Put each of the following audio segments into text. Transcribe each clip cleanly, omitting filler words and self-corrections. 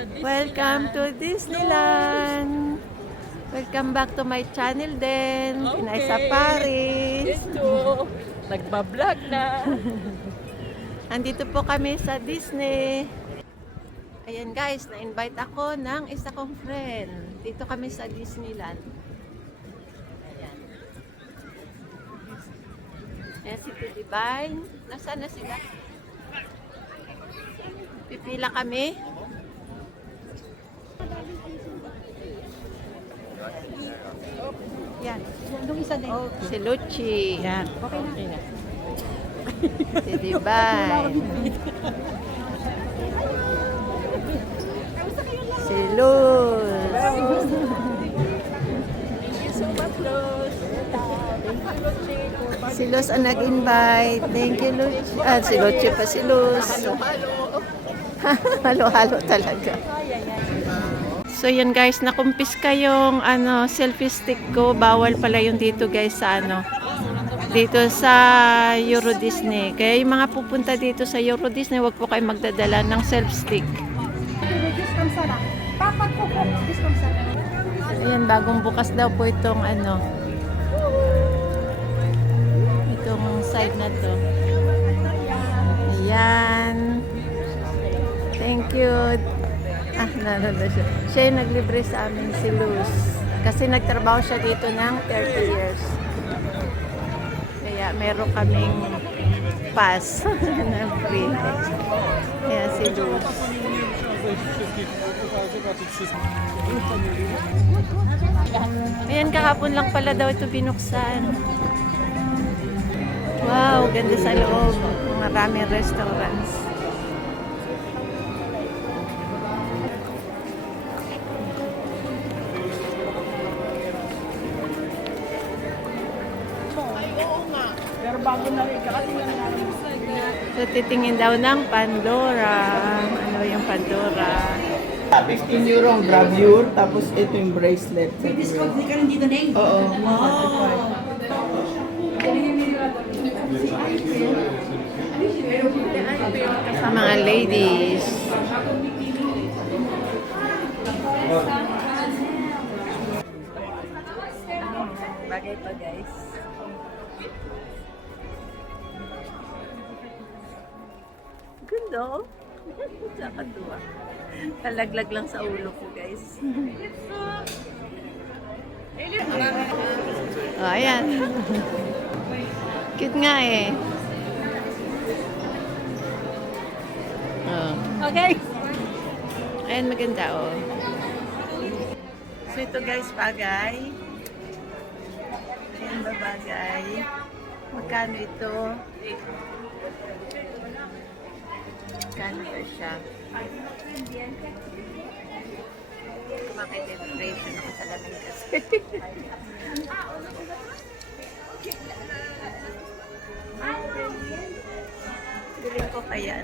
Welcome to Disneyland! Welcome back to my channel din, Pinay sa Paris. Ito, nagbablog na. Andito po kami sa Disney. Ayan guys, na-invite ako ng isa kong friend. Dito kami sa Disneyland. Ayan. Ayan si Divine. Nasaan na sila? Pipila kami. Yan. Yung isa din. Si Luchi. Yan. Okay na. Si Divine. Si Luz. Thank you so much, Luz. Si Luz ang nag-invite. Thank you, Luz. Ah, si Luchi pa si Luz. Halo-halo talaga. So yan guys, nakumpis kayong selfie stick ko. Bawal pala yung dito guys sa dito sa Euro Disney. Kaya yung mga pupunta dito sa Euro Disney, wag po kayo magdadala ng selfie stick. Ayan, bagong bukas daw po itong itong side na to. Ayan. Thank you. Nalala siya. Siya yung naglibre sa amin, si Luz. Kasi nagtrabaho siya dito ng 30 years. Kaya meron kaming pass na free. Kaya si Luz. Ayan, kahapon lang pala daw ito binuksan. Wow, ganda sa loob. Maraming restaurants. So, titingin daw ng Pandora. Ano yung Pandora? 15 euro ang gravure, tapos ito yung bracelet. May discount di ka rin dito, Neng? Oo. Sa mga ladies. Bagay pa, guys. Ganda, oh. Nakatuwa. Talaglag lang sa ulo ko, guys. Oh, ayan. Cute nga eh. Oh. Okay. Ayan, maganda, oh. So, ito guys, bagay. Ayan ba bagay? Magkano ito? Magkano ba siya? Makita-vibration ako sa lamin kasi. Biling ko kaya,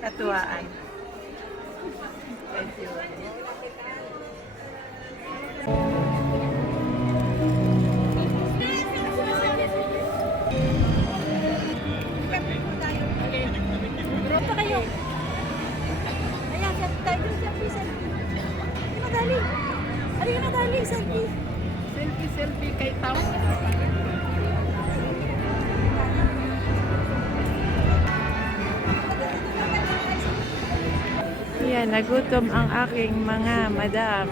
katuwaan. Thank you. Pronto kayo. Ayan, selfie. Hindi madali. Ano yung madali, selfie? Selfie kay Tao. Yan, nagutom ang aking mga madam.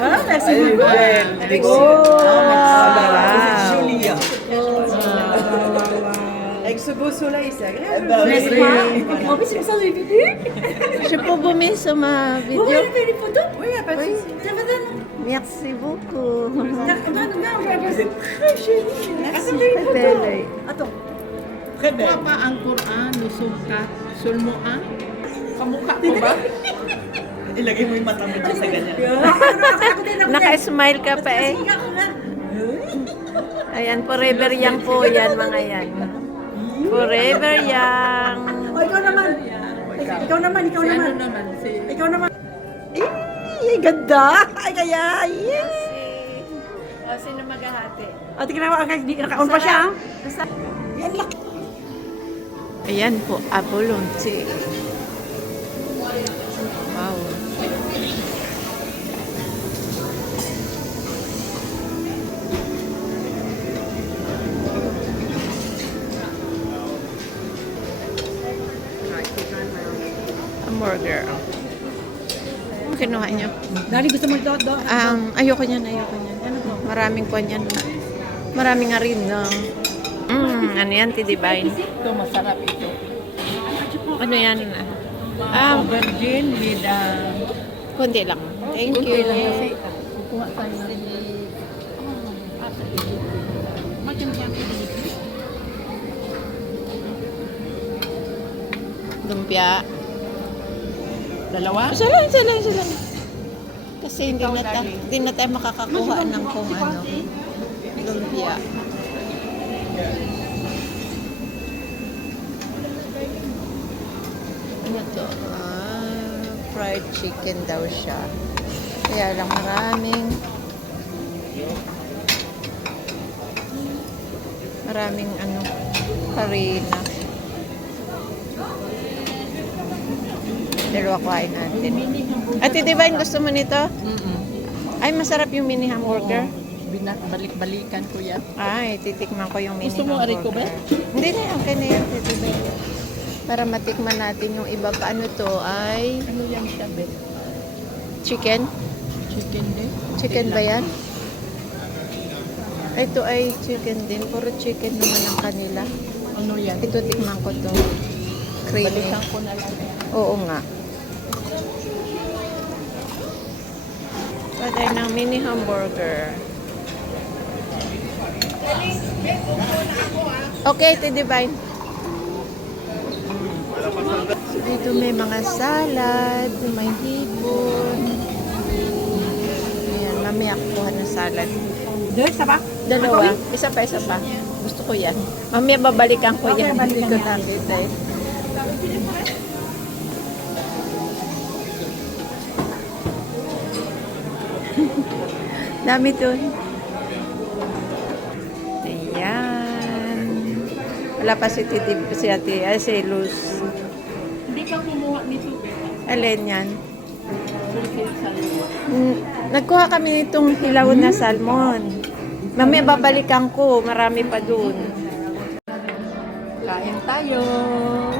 Ah, merci Oh, Wow. Julia. Avec ce beau soleil, c'est agréable. N'est-ce pas? En plus, c'est pour ça que j'ai vu. Je peux vous mettre sur ma Vous vidéo? voulez faire des photos? Oui, il n'y a pas de Oui. souci. Tiens, madame. Merci beaucoup. Non, vous êtes très jolie. Merci. Très belle. Attends. Très belle. pa ang Quran, lusog ka, sulmuan. Kamukha ko ba? Ilagay mo yung mata mo dyan sa ganyan. Naka-smile ka pa eh. Ayan, forever young po yan, mga yan. Forever young. Oh, ikaw naman. Ikaw naman. Ano naman, si... Ikaw naman. Eh, ganda. Ay, kaya. Yes. O, sino maghahati? O, tingnan mo. Naka-on pa siya. Basta, Yan, laki. Ayan po, abalone. Wow. Hamburger. Ang kinuha niyo? Dali, gusto mo ito? Ayoko niyan. Ano po? Maraming kwan yan. Maraming nga rin. No? Ano yan, Tidibine? Ito, masarap ito. Ano yan? Virgin with Kunti lang. Thank you. kunti lang kasi kukuha tayo ng Lumpia. dalawa. Isa lang. Kasi hindi na tayo makakakuha ng kung ano. Lumpia. Ano to? Fried chicken daw siya. Kaya lang maraming ano, harina. Dalawa kuhain natin. Ate Divine, gusto mo nito? Ay, masarap yung mini hamburger. Balik-balikan ko yan. Ay, titikman ko yung mini Gusto mo hamburger. aray ko ba? Hindi na, okay na yan, Ate Divine. Para matikman natin yung iba pa. Ano to ay Ano yan siya, Bet? chicken? Chicken din? Chicken ba yan? Ito ay chicken din. Puro chicken naman ang kanila. Ano yan? Ito, tikman ko to. Creamy. Balikan ko na lang. Oo nga. Patay ng mini hamburger. Okay, Ate Divine. So, dito may mga salad, may hipon. Ayan, mamaya kuha ng salad. Isa ba? Dalawa. Isa pa. Gusto ko yan. Mamaya babalikan ko yan. Hindi ko nakita eh. Dami dun. Ayan. Wala pa si si Luz. Hindi ka kumuha nito, Bet. Alin yan? Sulfil salmon. Nagkuha kami nitong hilaw na salmon. Mamaya babalikan ko. Marami pa dun. Kain tayo.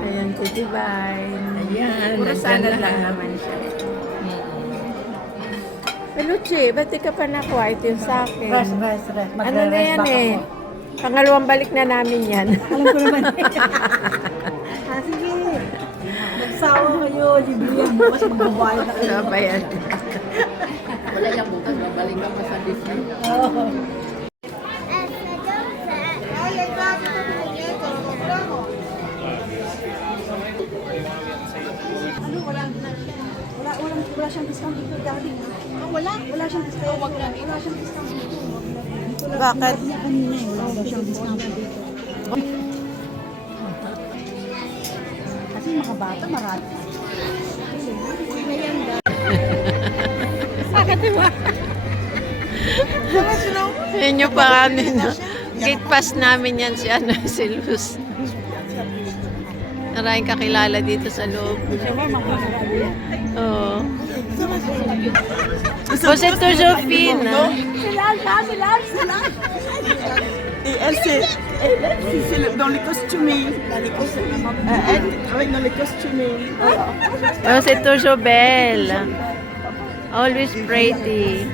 Ayan, Titi Vine. Ayan, Puro nandyan salad na. lang naman siya. Peluche, ba't di ka pa nakuha? Ito yung sa akin. Rest. Ano na yan eh? Pangalawang balik na namin yan. Alam ko naman. Sige. Magsawa kayo. Libre yan. Bukas magbabayad na kayo. Ano ba yan? Wala yan bukas. Babalikan pa sa Disney. Oo. Wala siyang discount dito, darling. Wala siyang discount. Wala siyang discount dito. Bakit? Kanina eh, wala siyang discount dito. Kasi mga bata, marami. Yan yung pa kami na. Gate pass namin yan si si Luz. Maraming kakilala dito sa loob. Oo. Pues c'est toujours fine. Et elle, c'est dans les costumés. Elle travaille dans les costumés. Oh, c'est toujours belle. Always pretty.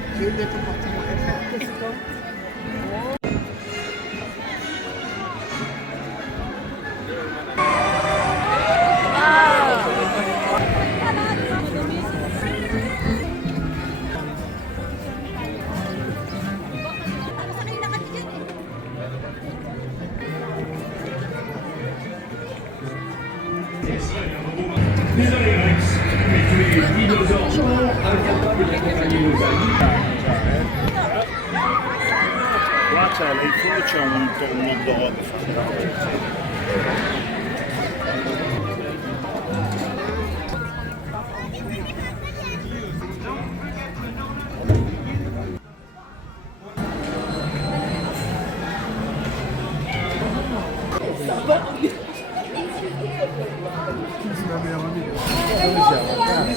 Là c'è l'iPhone, c'è un tonno dog.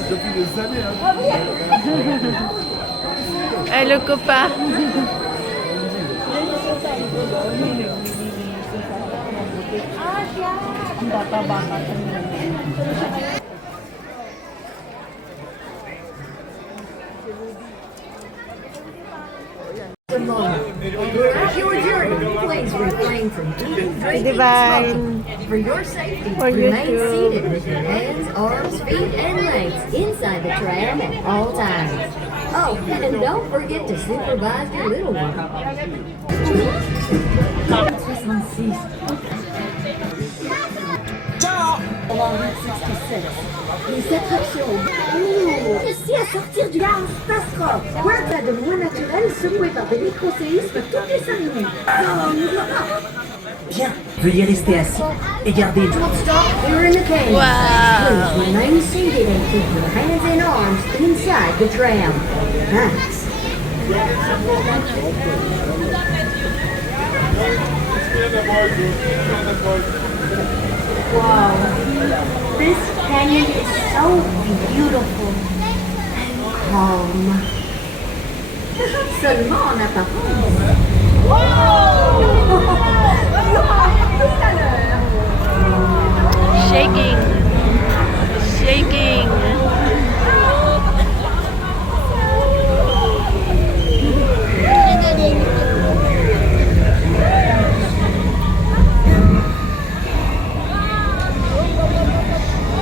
depuis des années. Hein. Hello ko pa. Your journey, please refrain from eating, drinking, Divine. and smoking. For your safety, For you remain too. seated with your hands, arms, feet, and legs inside the tram at all times. Oh, and don't forget to supervise your little one. Les attractions. Réussi à sortir du gaz Spacecraft. Voilà de loin naturel secoué par des micro-séismes toutes les 5 minutes. Bien. Veuillez rester assis et garder une... Don't stop, we're in the cave. Wow. Please remain seated and keep your hands and arms inside the tram. Thanks. Wow. This canyon is so beautiful and calm. Seulement en apparence. Shaking. Shaking.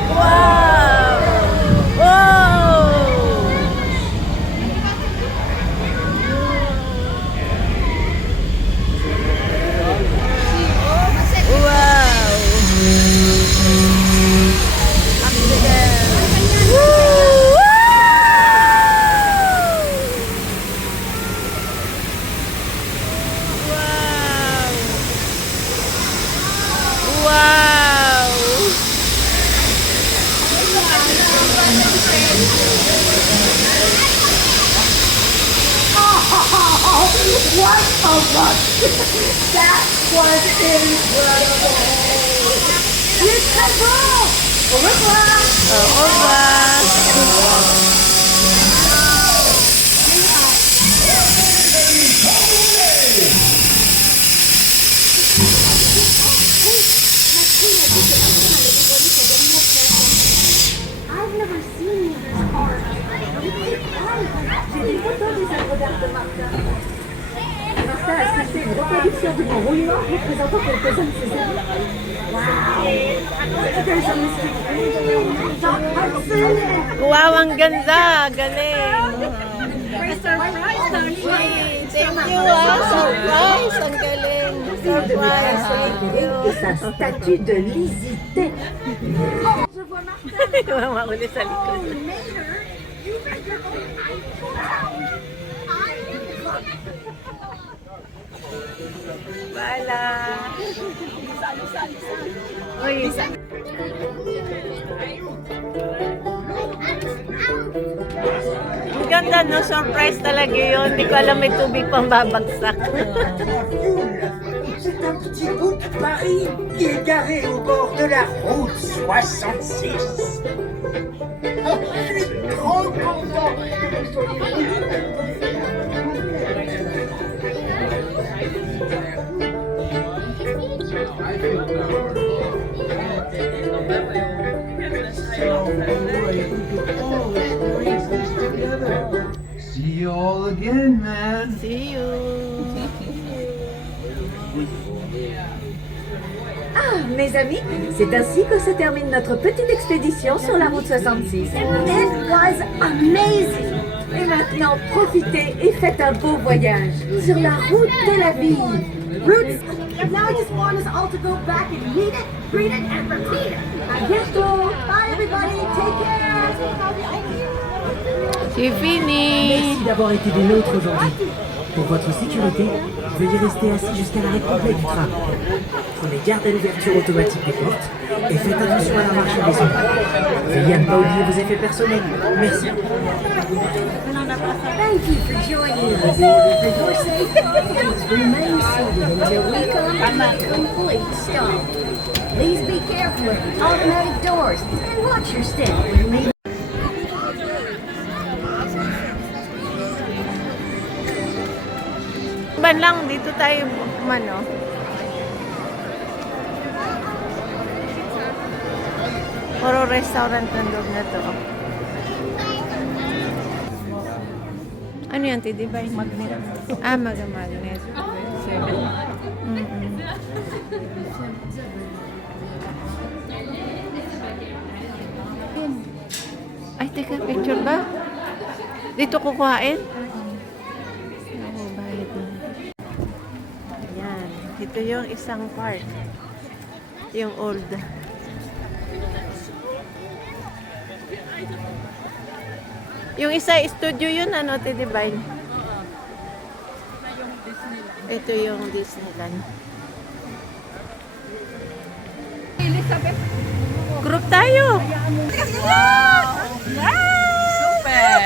Wow! Whoa! What a rush! That was incredible! It's Control! Au revoir! Au revoir. I've never seen this art. J'ai des photos des œuvres d'art de Martin. Martin a sculpté une reproduction du mont Rouillard représentant quelques-uns de ses œuvres. Wow! There's a mystery. John Hudson. Wow, ang ganda. Galing. Thank Thank you, surprise. Ang galing. Surprise. Thank you. Et sa statue de lisité. Oh, je vois Martin. Mama ulit sa likod. Mayor, you made your own Eiffel Tower. Bala. Uy, ang ganda, no? Surprise talaga yun. Hindi ko alam may tubig pang babagsak. C'est un petit bout de Paris qui est garé au bord de la route 66. Oh, je suis trop content. See you all again, man. See you. Ah, mes amis, c'est ainsi que se termine notre petite expédition sur la route 66. It was amazing! Et maintenant, profitez et faites un beau voyage sur la route de la vie. Route. Now I just want us all to go back and read it, and repeat it. À bientôt. Bye everybody. Take care. C'est fini. Merci d'avoir été des nôtres aujourd'hui. Pour votre sécurité, veuillez rester assis jusqu'à l'arrêt complet du train. Prenez garde à l'ouverture automatique des portes et faites attention à la marche des autres. Veillez à ne pas oublier vos effets personnels. Merci. Thank you for joining us. For your safety, please remain seated until we come to a complete stop. Please be careful of the automatic doors and watch your step when leaving. Iban lang, dito tayo umano. Puro restaurant ng loob na to. Ano yan, Tidibay? Magnet. Ah, magnet. Mm-mm. Ay, teka, picture ba? Dito kukuhain? Oo, bayad na. Ayan. Ito yung isang park. Yung old. Yung isa, studio yun, ano, Tidibay? Ito yung Disneyland. Elizabeth. Group tayo! Super.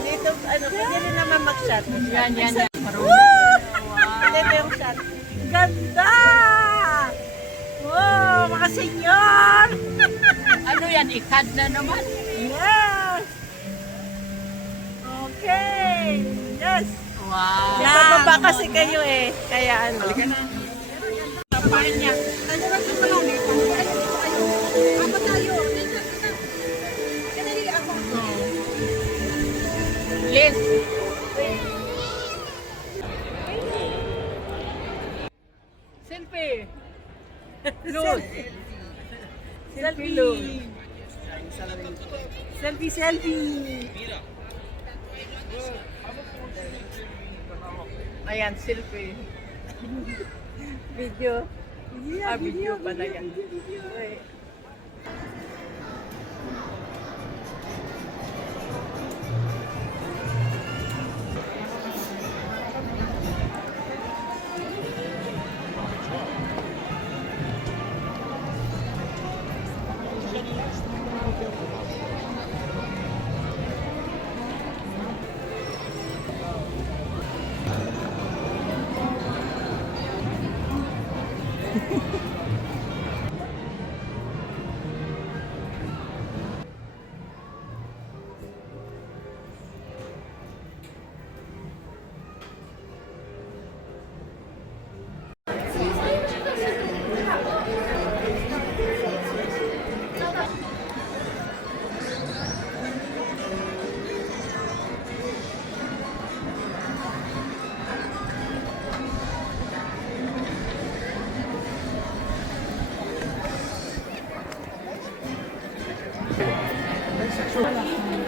Dito, ano, pwede rin naman mag-shot. Yan. Ito yung shot. Ganda! Wow, mga senyor! Ano yan? Ikad na naman. Yes! Okay! Yes! Wow. Bababa kasi kayo eh. Kaya ano. Tapain niya. Liz. Selfie. Luz. Selfie! Selfie! Selfie! Ayan, selfie. Video. Video pala yan.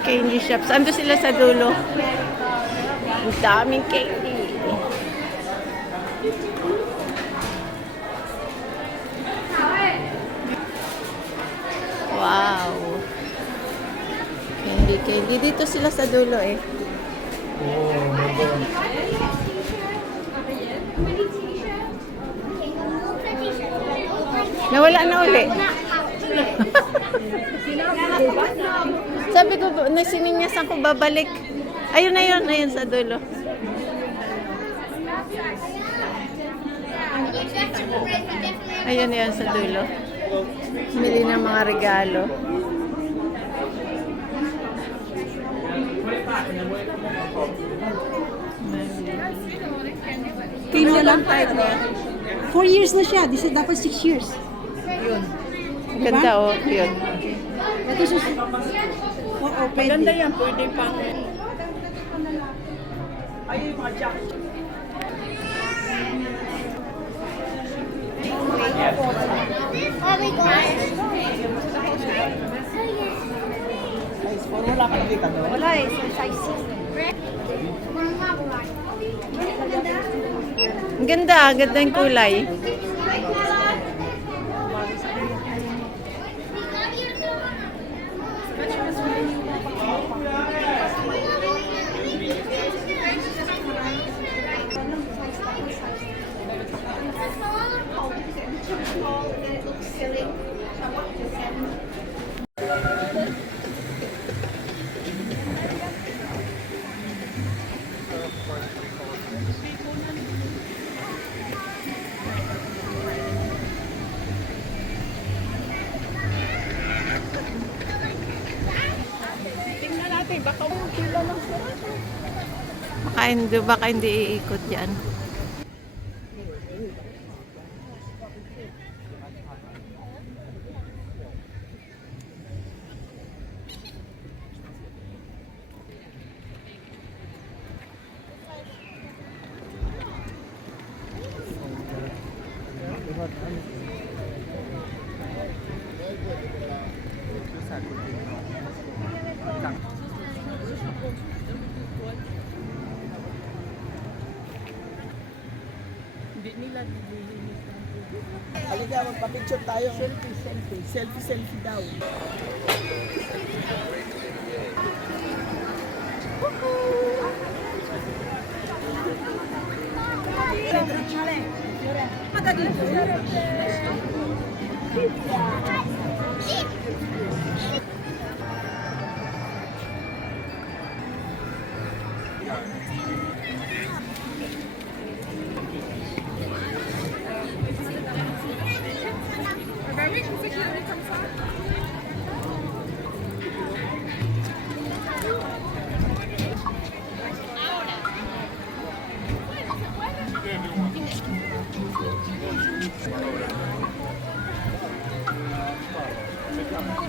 Candy shops. Ando sila sa dulo. Ang daming candy. Wow. Candy. Dito sila sa dulo eh. Nawala na uli. Sabi ko, nasininyasan ko babalik. Ayun na yun, ayun sa dulo. Ayun na yun sa dulo. Mili ng mga regalo. Kailan lang tayo na? 4 years na siya. This is dapat 6 years. Ganda oh, yun. Ito sus... Oo, pwede. Ganda yan, pwede pang... Ayun yung mga jacket. Wala ka nakita doon? Wala eh. Size 6. Ang ganda, ganda yung kulay. baka hindi iikot yan. Halika, magpa-picture tayo. Selfie daw.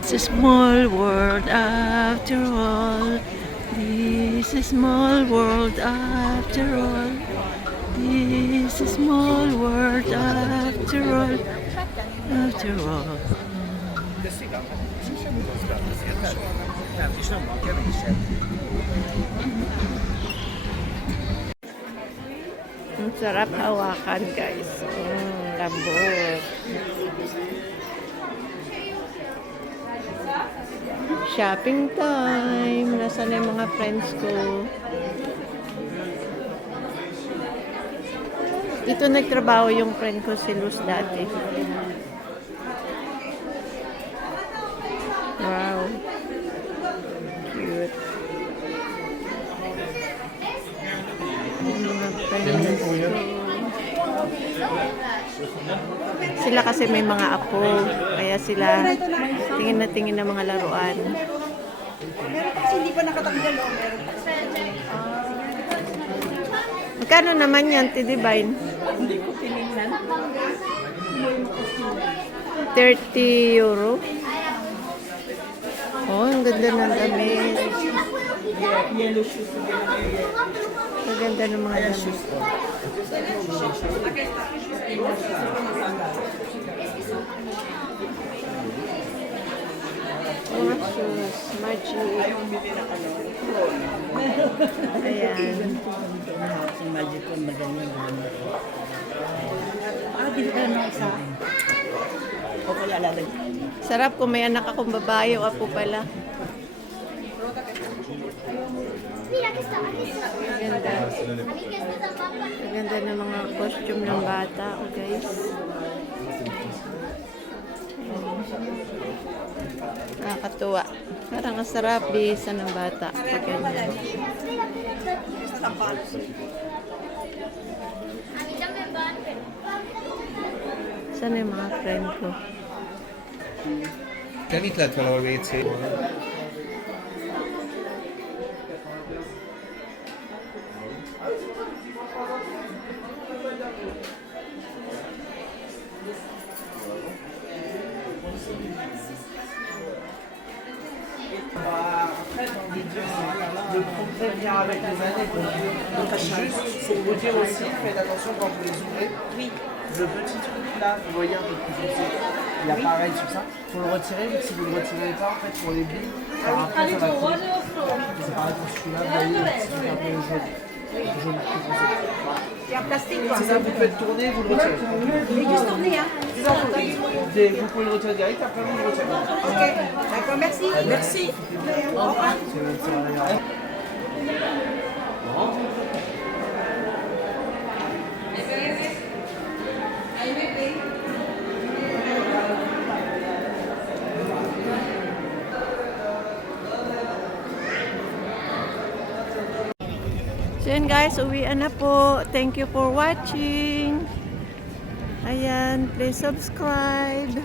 It's a small world after all. This is a small world after all. This is a small world after all. After all. Ang sarap hawakan, guys. Lambot. Shopping time. Nasaan na yung mga friends ko? Dito nagtrabaho yung friend ko si Luz dati. Wow. Cute. Yung mga friends ko. Sila kasi may mga apo. Kaya sila tingin na tingin ng mga laruan. Meron kasi hindi pa nakatanggal, oh. Meron pa. Magkano naman yan, Tidibine? Hindi ko tinignan. 30 euro. Oh, ang ganda ng damit. Yellow shoes. Ang ganda ng mga damit. Mga shoes. Magic. Ayan. Magic ko magaling. Di ba na isa? O kaya lalag. Sarap kung may anak akong babae o apo pala. Ganda. Ganda ng mga costume ng bata, oh guys. Nakakatuwa. Parang ang sarap bisa ng bata. Pag ganyan. Saan yung mga friend ko? Mit lett volna a WC? Le progrès vient avec les années. Donc juste pour vous dire aussi, faites attention quand vous les ouvrez. Oui. Le petit truc là, vous voyez un peu plus foncé, il apparaît sur ça. Faut le retirer, vu que si vous le retirez pas, en fait, pour les billes, après ça va couler. C'est pareil pour celui-là, vous voyez le petit truc un peu jaune. Jaune plus foncé. C'est en plastique, quoi. C'est ça, vous faites tourner, vous le retirez. Mais juste tourner, hein. C'est ça, vous pouvez le retirer direct, après vous le retirez. Ok. D'accord, merci. Merci. Au revoir. So yun guys, uwian na po. Thank you for watching. Ayan, please subscribe.